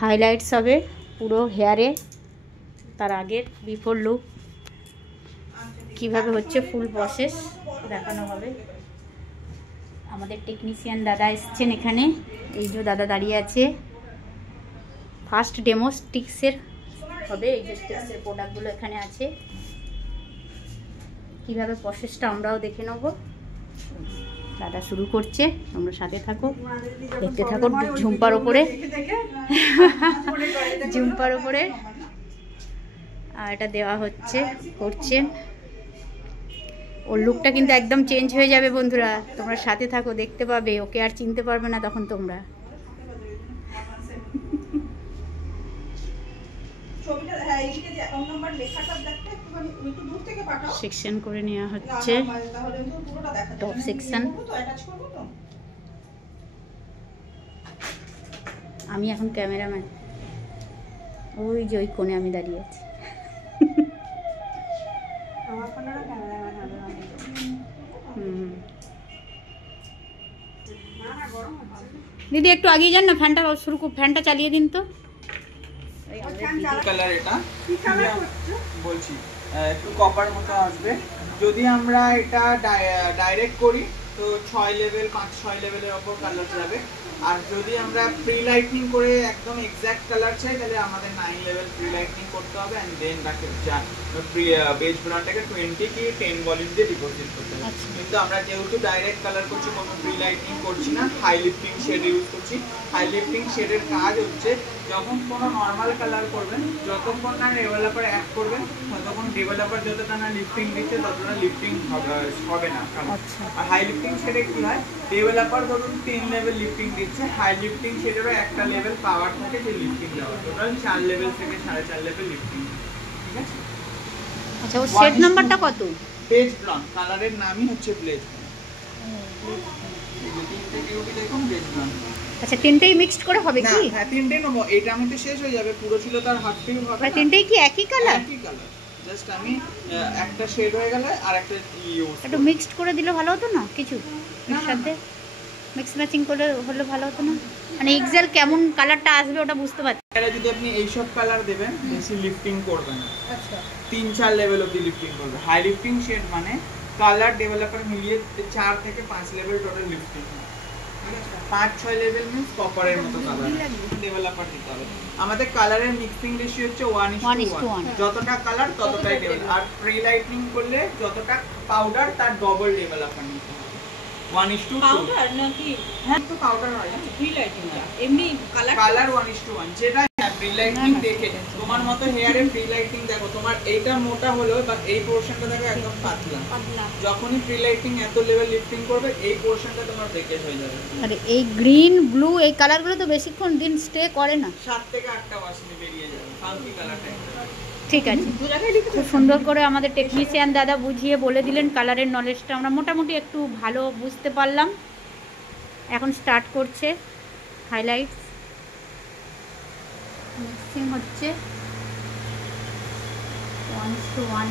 Highlights হবে পুরো হেয়ারে, তার আগের বিফোর লুক কিভাবে হচ্ছে ফুল প্রসেস দেখানো হবে। আমাদের টেকনিশিয়ান দাদা এসছেন এখানে, এই যে দাদা দাঁড়িয়ে আছে। ফার্স্ট ডেমো স্টিক্সের হবে, এই যে স্টিক্সের প্রোডাক্টগুলো এখানে আছে, কিভাবে প্রসেসটা আমরাও দেখে নেব। দাদা শুরু করছে, তোমরা সাথে থাকো, দেখতে থাকো। ঝুম্পার ওপরে ঝুম্পার ওপরে আর এটা দেওয়া হচ্ছে, করছেন। ওর লুকটা কিন্তু একদম চেঞ্জ হয়ে যাবে বন্ধুরা, তোমরা সাথে থাকো, দেখতে পাবে। ওকে আর চিনতে পারবে না তখন তোমরা। সেকশন করে নেওয়া হচ্ছে, টপ সেকশন। আমি এখন ক্যামেরাম্যান, ওই যে ওই কোণে আমি দাঁড়িয়ে আছি। দিদি একটু আগিয়ে যান না, ফ্যানটা শুরু, ফ্যানটা চালিয়ে দিন তো। কালার এটা বলছি একটু কপার মতো আসবে। যদি আমরা এটা ডাইরেক্ট করি তো 6 লেভেল 5-6 লেভেলের ওপর কালার যাবে। আর যদি আমরা প্রি লাইটনিং করে একদম এক্সাক্ট কালার চাই তাহলে আমাদের 9 লেভেল প্রি লাইটনিং করতে হবে। এন্ড দেন তাকে বেজ ব্রাউনটাকে 20 কি 10 ভলিউম দিয়ে ডিপোজিট করতে হবে। কিন্তু আমরা যেহেতু ডাইরেক্ট কালার করছি, কোনো প্রি লাইটনিং করছি না, হাই লিফটিং শেড ইউজ করছি। হাই লিফটিং শেডের কাজ হচ্ছে যখন কোনো নর্মাল কালার করবেন, যতক্ষণ না ডেভেলপার অ্যাড করবেন ততক্ষণ ডেভেলপার যতটা না লিফটিং দিচ্ছে ততটা লিফটিং হবে না। আর হাই লিফটিং শেডে কি হয়, ডেভেলপার ধরুন 3 লেভেল লিফটিং দিচ্ছে, হাই লিফটিং শেডেরও একটা লেভেল পাওয়ার থাকে যে লিফটিং দেওয়া, টোটাল 4 লেভেল থেকে 4.5 লেভেল লিফটিং। ঠিক আছে। আচ্ছা, ওর শেড নাম্বারটা কত? বেজ ব্রাউন, কালারের নামই হচ্ছে বেজ ব্রাউন। এই যে তিনটে ডিউটি দেখুন, বেজ ব্রাউন। আচ্ছা, তিনটেই মিক্সড করে হবে কি? হ্যাঁ, তিনটেই নেবো। এটা আমি তো শেষ হয়ে যাবে, পুরো ছিল তার হাফ ফিল হবে না। তিনটেই কি একই কালার? একই কালার, জাস্ট আমি একটা শেড হয়ে গেলে আর একটা ইউজ একটু মিক্সড করে দিলে ভালো হতো না? কিছু এর সাথে মিক্স ম্যাচিং করে হলে ভালো হতো না? মানে এক্সাক্ট কেমন কালারটা আসবে ওটা বুঝতে পারছি। এটা যদি আপনি এই সব কালার দেবেন, বেশি লিফটিং করবে না। আচ্ছা, 3-4 লেভেল অবধি লিফটিং করবে। হাই লিফটিং শেড মানে কালার ডেভেলপার মিলিয়ে 4 থেকে 5 লেভেল টোটাল লিফটিং। ঠিক আছে, 5-6 লেভেল মিন্স কপারের মতো কালার ডেভেলপার দিতে হবে। আমাদের কালারের মিক্সিং রেশিও হচ্ছে 1:1, যতটা কালার ততটাই ডেভেলপার। আর প্রি লাইটনিং করলে যতটা পাউডার তার ডবল ডেভেলপার নিতে হবে। 1:2 পাউডার নাকি? হ্যাঁ, তো পাউডার হয় না, প্রি লাইটনিং না, এমনি কালার 1:1। যেটা প্রি লাইটনিং দেখে তোমার মতো হেয়ারে প্রি লাইটনিং দেখো, তোমার এইটা মোটা হলো বা এই পোরশনটা দেখো একদম পাতলা। যখনই প্রি লাইটনিং এত লেভেল লিফটিং করবে এই পোরশনটা তোমার ব্রেকেজ হয়ে যাবে। আরে এই গ্রিন ব্লু এই কালারগুলো তো বেশিক্ষণ দিন স্টে করে না, 7 থেকে 8টা ওয়াশ নিয়ে বেরিয়ে যাবে ফাঙ্কি কালারটা। ঠিক আছে, খুব সুন্দর করে আমাদের টেকনিশিয়ান দাদা বুঝিয়ে বলে দিলেন। কালারের নলেজটা আমরা মোটামুটি একটু ভালো বুঝতে পারলাম। এখন স্টার্ট করছে হাইলাইটস, মিক্সিং হচ্ছে 1:1।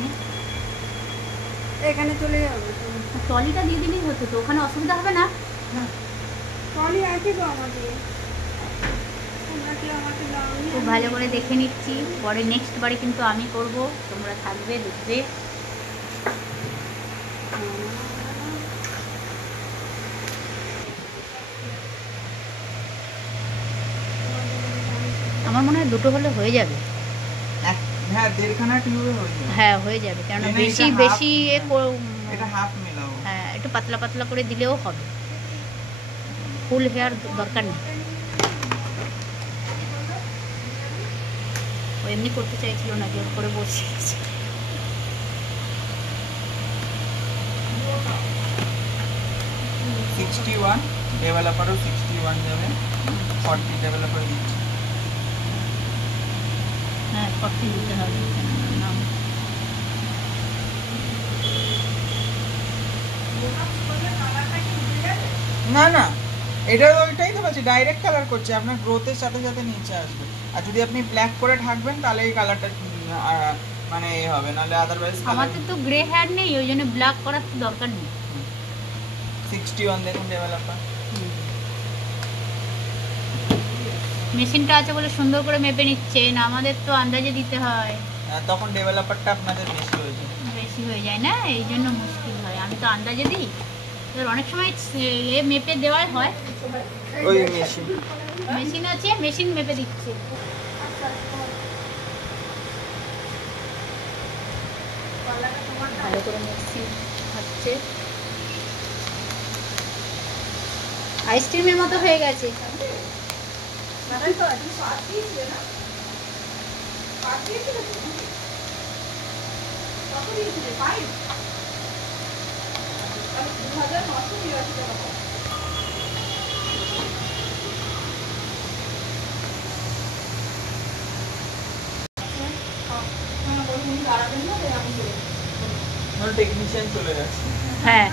এখানে চলে যাবে, ট্রলিটা দিয়ে দিলেই হতো তো, ওখানে অসুবিধা হবে না? ট্রলি আছে তো আমাদের। খুব ভালো করে দেখে নিচ্ছি, পরে নেক্সট বারে কিন্তু আমি করব, তোমরা থাকবে দেখবে। আমার মনে হয় দুটো হলে হয়ে যাবে। হ্যাঁ, 1.5খানা টিউবে হয়ে যাবে। হ্যাঁ, হয়ে যাবে, কারণ বেশি বেশি এটা হাফ মেলাবো। হ্যাঁ, একটু পাতলা পাতলা করে দিলেও হবে, ফুল হেয়ার দরকার নেই। ও এমনি করতে চাইছিল না, জোর করে বসে গেছে। ডেভেলপারও 61 যাবে, 40 ডেভেলপার দিচ্ছে। হ্যাঁ, 40 দিতে হবে। না না, এটা ওইটাই তো বলছি, ডাইরেক্ট কালার করছে, আপনার গ্রোথের সাথে সাথে নিচে আসবে। আর যদি আপনি ব্ল্যাক করে ঢাকবেন তাহলে এই কালারটা মানে এই হবে, নাহলে আদারওয়াইজ আমাদের তো গ্রে হেয়ার নেই, ওই জন্য ব্ল্যাক করার তো দরকার নেই। 61 দেখুন ডেভেলপার। মেশিনটা আছে বলে সুন্দর করে মেপে নিচ্ছেন, আমাদের তো আন্দাজে দিতে হয়, তখন ডেভেলপারটা আপনাদের বেশি হয়ে যায় না, এই জন্য মুশকিল হয়। আমি তো আন্দাজে দিই, এবার অনেক সময় এ মেপে দেওয়াই হয়। ওই মেশিন আছে, মেশিন মেপে দিচ্ছে। ভালো করে মিক্সিং হচ্ছে, আইসক্রিমের মতো হয়ে গেছে। টেকনিশিয়ান চলে যাচ্ছে। হ্যাঁ,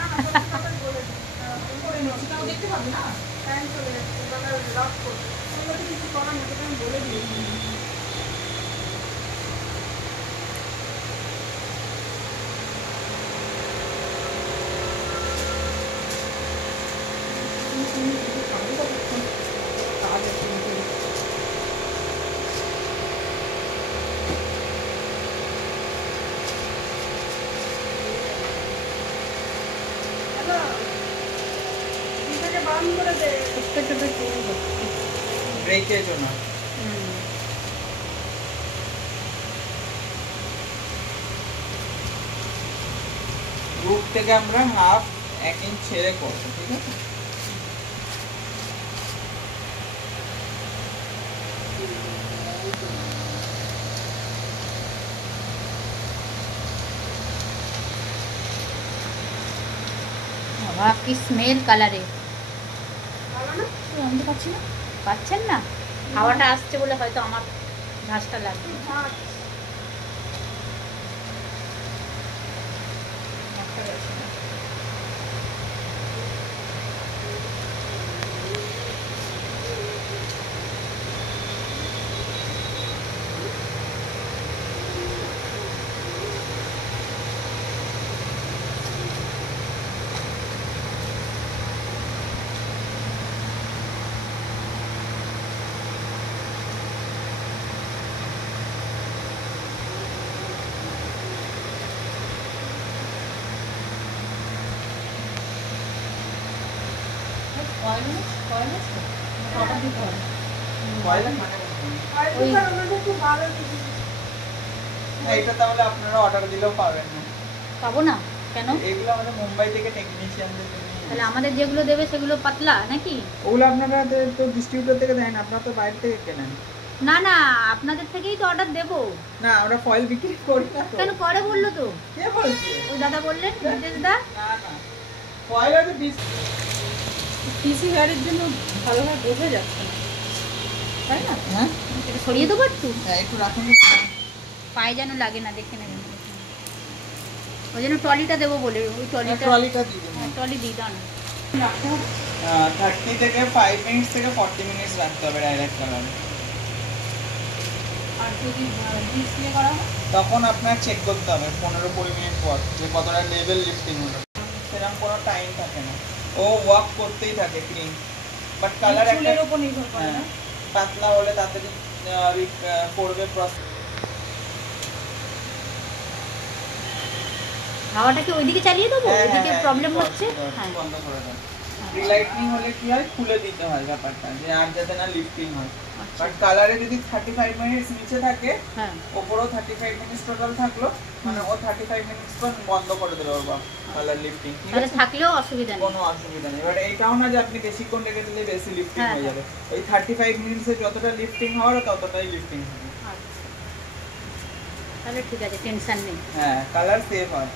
ছোট ছোট ব্রেকের জন্য। রুট থেকে আমরা হাফ 1 ইঞ্চ ছেড়ে করবো, ঠিক আছে? বাবা কি স্মেল কালারে, আমি তো পাচ্ছি না, পাচ্ছেন না? হাওয়াটা আসছে বলে হয়তো আমার ঘাসটা লাগবে। এটা তাহলে আপনারা অর্ডার দিলেও পাবেন না। পাবো না কেন? এগুলো আমাদের মুম্বাই থেকে টেকনিশিয়ানদের। তাহলে আমাদের যেগুলো দেবে সেগুলো পাতলা নাকি? ওগুলো আপনারা তো ডিস্ট্রিবিউটর থেকে দেন, আপনারা তো বাইরে থেকে কেনেন। না না, আপনাদের থেকেই তো অর্ডার দেবো। না, আমরা ফয়েল বিক্রি করি না তো। কেন করে বললো তো? কে বলছে? ওই দাদা বললেন, নিতেশ দা। না না, ফয়েল আছে পিসি গাড়ির জন্য ভালোভাবে বোঝা যাচ্ছে না, তাই না? হ্যাঁ, এটা সরিয়ে দেবো একটু, একটু রাখুন, পায়ে যেন লাগে না, দেখে নেবেন। ওই জন্য ট্রলিটা দেবো বলে, ওই ট্রলিটা দিয়ে দেবো। ট্রলি দিই দাও না। 30 থেকে 5 মিনিটস থেকে 40 মিনিটস রাখতে হবে ডাইরেক্ট কালারে। আর যদি ডিসপ্লে করা হয় তখন আপনার চেক করতে হবে 15-20 মিনিট পর যে কতটা লেভেল লিফটিং হলো। সেরকম কোনো টাইম থাকে না, ও ওয়ার্ক করতেই থাকে ক্লিন। বাট কালার চুলের উপর নির্ভর করে না, পাতলা হলে তাড়াতাড়ি পড়বে প্রসেস। হাওয়াটা কি ওইদিকে চালিয়ে দেবো? ওইদিকে প্রবলেম হচ্ছে। হ্যাঁ, বন্ধ করে দাও। রিলাইটনিং হলে কি হয়, খুলে দিতে হয় ব্যাপারটা, যে আর যাতে না লিফটিং হয়। বাট কালারে যদি 35 মিনিটস নিচে থাকে, হ্যাঁ, উপরেও 35 মিনিটস টোটাল থাকলো, মানে ও 35 মিনিটস পর বন্ধ করে দিল ওর কালার লিফটিং। তাহলে থাকলেও অসুবিধা নেই, কোনো অসুবিধা নেই। এবার এইটাও না যে আপনি বেশিক্ষণ রেখে দিলে বেশি লিফটিং হয়ে যাবে। ওই 35 মিনিটসে যতটা লিফটিং হওয়ার ততটাই লিফটিং হবে। তাহলে ঠিক আছে, টেনশন নেই। হ্যাঁ, কালার সেভ হয়।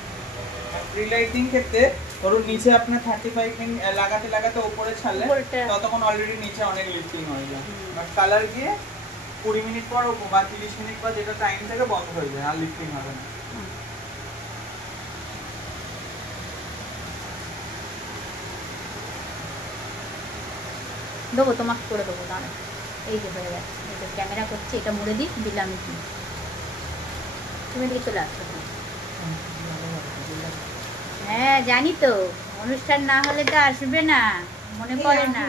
রিলাইটিং ক্ষেত্রে ধরুন নিচে আপনার 35 মিনিট লাগাতে লাগাতে উপরে ছাড়লে ততক্ষণ অলরেডি নিচে অনেক লিফটিং হয়ে যায়। বাট কালার গিয়ে 20 মিনিট পর বা 30 মিনিট পর যেটা টাইম থেকে বন্ধ হয়ে যায়, আর লিফটিং হবে না। দেবো, তোমাকে করে দেবো, দাঁড়া। এই যে হয়ে গেছে, এটা ক্যামেরা করছে, এটা মুড়ে দিই, দিলাম কি তুমি এদিকে চলে আসছো। হ্যাঁ জানি তো, অনুষ্ঠান না হলে তো আসবে না, মনে পড়ে না।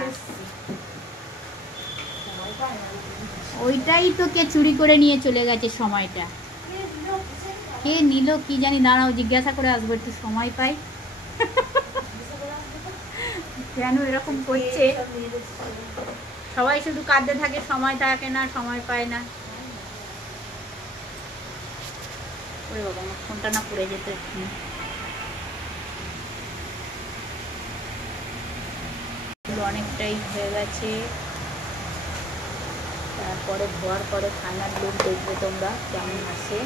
ওইটাই তো কে চুরি করে নিয়ে চলে গেছে সময়টা। কে নিল কি জানি, দাঁড়াও জিজ্ঞাসা করে আসবো, একটু সময় পাই। কেন এরকম করছে? সবাই শুধু কাঁদতে থাকে, সময় থাকে না, সময় পায় না। ওরে বাবা, আমার ফোনটা না পড়ে যেত একটু। অনেকটাই হয়ে গেছে। তারপরে ধোয়ার পরে ফাইনাল লুক দেখবে তোমরা কেমন আসে।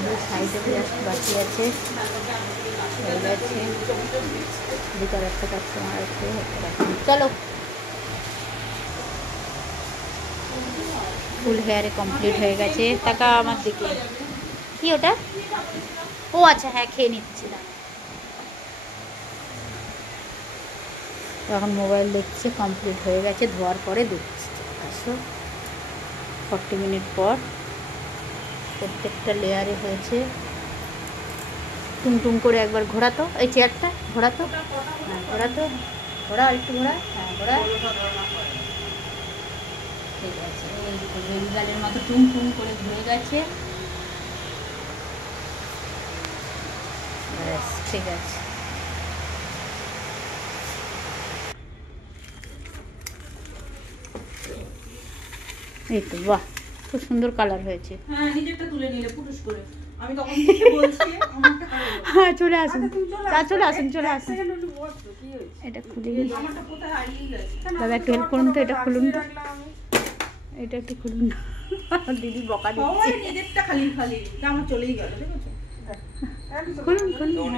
দিয়ে সাইডে বাকি আছে, হয়ে গেছে। ভিতরে একটা কাস্টমার আছে, চলো। ফুল হেয়ারে কমপ্লিট হয়ে গেছে। টাকা আমার দিকে কি ওটা? ও আচ্ছা, হ্যাঁ খেয়ে নিচ্ছি না। এখন মোবাইল দেখছে, কমপ্লিট হয়ে গেছে। ধোয়ার পরে দেখছি। আসো 40 মিনিট পর প্রত্যেকটা লেয়ারে হয়েছে। টুং করে একবার ঘোরাতো, এই চেয়ারটা ঘোরাতো। হ্যাঁ ঘোরাতো, ঘোরা একটু ঘোরা। হ্যাঁ ঘোরা, ঠিক আছে। এই বেবি গার্লের মতো টুং করে ঘুরে গেছে। ব্যাস ঠিক আছে। এই তো বাহ, খুব সুন্দর কালার হয়েছে। হ্যাঁ নিজেরটা তুলে নিলে পুরুষ করে। আমি তখন থেকে বলছি আমারটা কালো। হ্যাঁ চলে আসুন, চলে আসুন। কি হয়েছে? এটা খুলে দিই। আমারটা কোথায় হারিয়ে গেছে? দাদা একটু হেল্প করুন তো, এটা খুলুন তো, এটা একটু খুলুন না। দিদি বকা দিচ্ছে। নিজেরটা খালি খালি, আমার চলেই গেল, দেখেছো? খুলুন।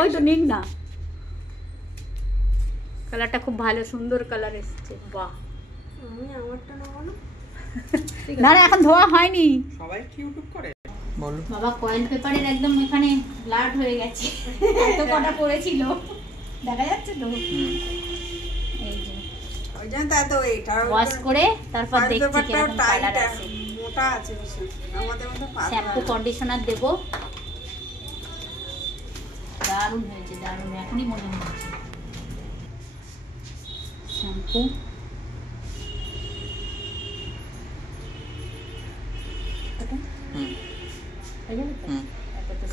ওই তো নিন না। কালারটা খুব ভালো, সুন্দর কালার এসছে। বাহ, আমি আমারটা নেবো না। না না এখন ধোয়া হয়নি। সবাই কি ইউটিউব করে বলো বাবা, কয়েল পেপারের একদম এখানে ব্লাড হয়ে গেছে। এত কটা পড়েছিল, দেখা যাচ্ছে তো। এই যে ওই জন্য তো এইটা ওয়াশ করে তারপর দেখছি কিরকম কালার আছে। মোটা আছে বেশি, আমাদের মতো পাতলা। শ্যাম্পু কন্ডিশনার দেবো। দারুণ হয়েছে, দারুণ, এখনই মনে হচ্ছে। শ্যাম্পু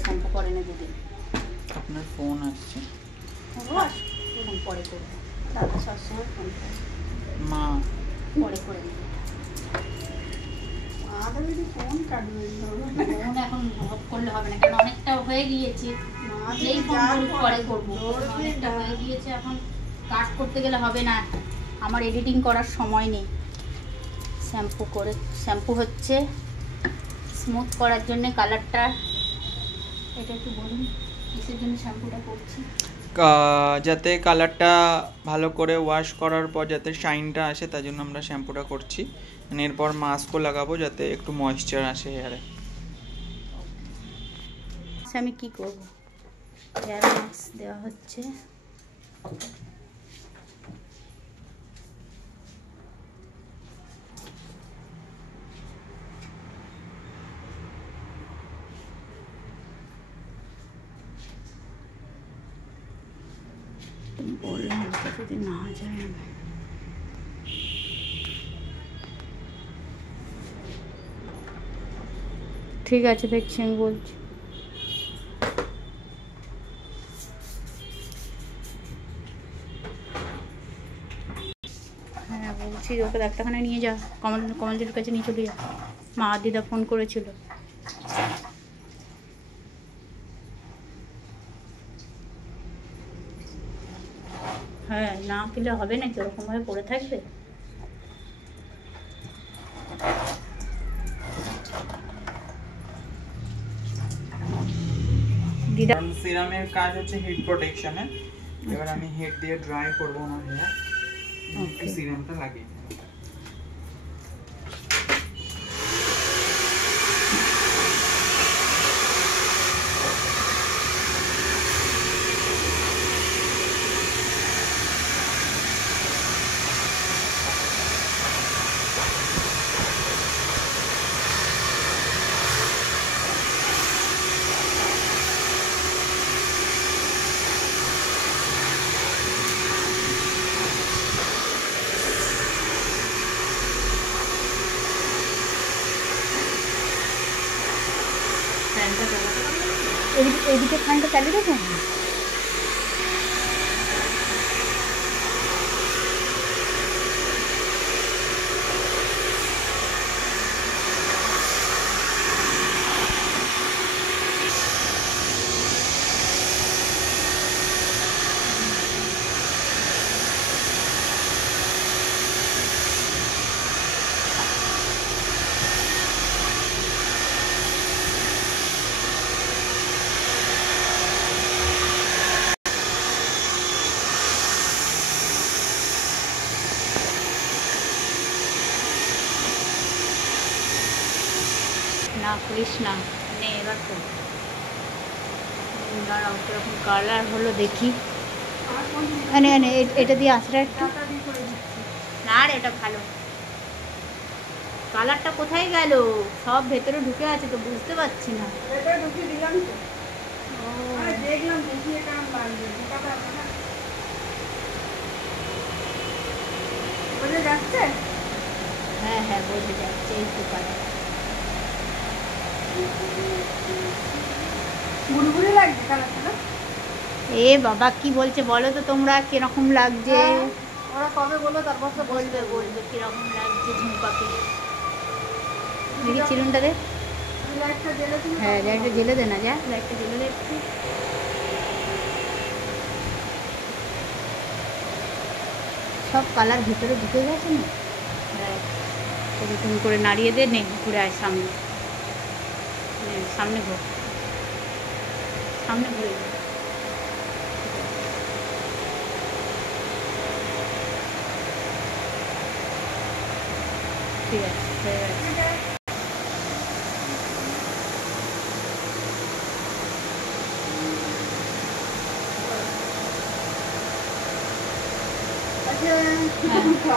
শ্যাম্পু করে না দিদি। আপনার ফোন আসছে। পরে করবো, দাদা সবসময় ফোন করে। মা পরে করে নেবো। ফোন কাটবে, ফোন এখন অফ করলে হবে না, কারণ অনেকটা হয়ে গিয়েছে। এই ফোন পরে করবো, অনেকটা হয়ে গিয়েছে। এখন কাট করতে গেলে হবে না, আমার এডিটিং করার সময় নেই। শ্যাম্পু হচ্ছে স্মুথ করার জন্য কালারটা। এটা একটু বলুন কিসের জন্য শ্যাম্পুটা করছি? যাতে কালারটা ভালো করে ওয়াশ করার পর যাতে শাইনটা আসে, তার জন্য আমরা শ্যাম্পুটা করছি। এরপর মাস্কও লাগাবো যাতে একটু ময়েশ্চার আসে হেয়ারে। আমি কি করব? হেয়ার মাস্ক দেওয়া হচ্ছে। বললাম যদি না যায় আমি ঠিক আছে, দেখছি আমি বলছি। হ্যাঁ বলছি, ওকে ডাক্তারখানায় নিয়ে যা, কমলজির কাছে নিয়ে চলে যা। মা দিদা ফোন করেছিল। হ্যাঁ না পেলে হবে না, এরকমভাবে পড়ে থাকবে। দিদা সিরামের কাজ হচ্ছে হিট প্রোটেকশনে। এবার আমি হেড দিয়ে ড্রাই করব না, হেয়ার একটু সিরামটা লাগিয়ে। ফ্যানটা চালাতে, এদিকে ফ্যানটা চালিয়ে দেবো। না করিস না, নে এবার তো দাঁড়াও কিরকম কালার হলো দেখি। এনে এনে এটা দিয়ে আঁচড়া একটু। না রে এটা ভালো, কালারটা কোথায় গেল? সব ভেতরে ঢুকে আছে তো বুঝতে পারছি না। হ্যাঁ হ্যাঁ বোঝা যাচ্ছে, এই তো কালার। বুড়ি লাগছে কালারটা না? এ বাবা কি বলছে বলো তো তোমরা, কিরকম লাগছে? ওরা কবে বললো তারপর তো বলবে বলবে কিরকম লাগছে ঝুমকাকে। দেখি চিরুনটা দে। লাইটটা জ্বেলে দিই। হ্যাঁ লাইটটা জ্বেলে দে না, যা লাইটটা জ্বেলে দে একটু। সব কালার ভিতরে ঢুকে গেছে না। এরকম করে নাড়িয়ে দে, নে ঘুরে আয় সামনে, সামনে ঘুর, সামনে ঘুরে যা। ঠিক আছে হয়ে গেছে। আচ্ছা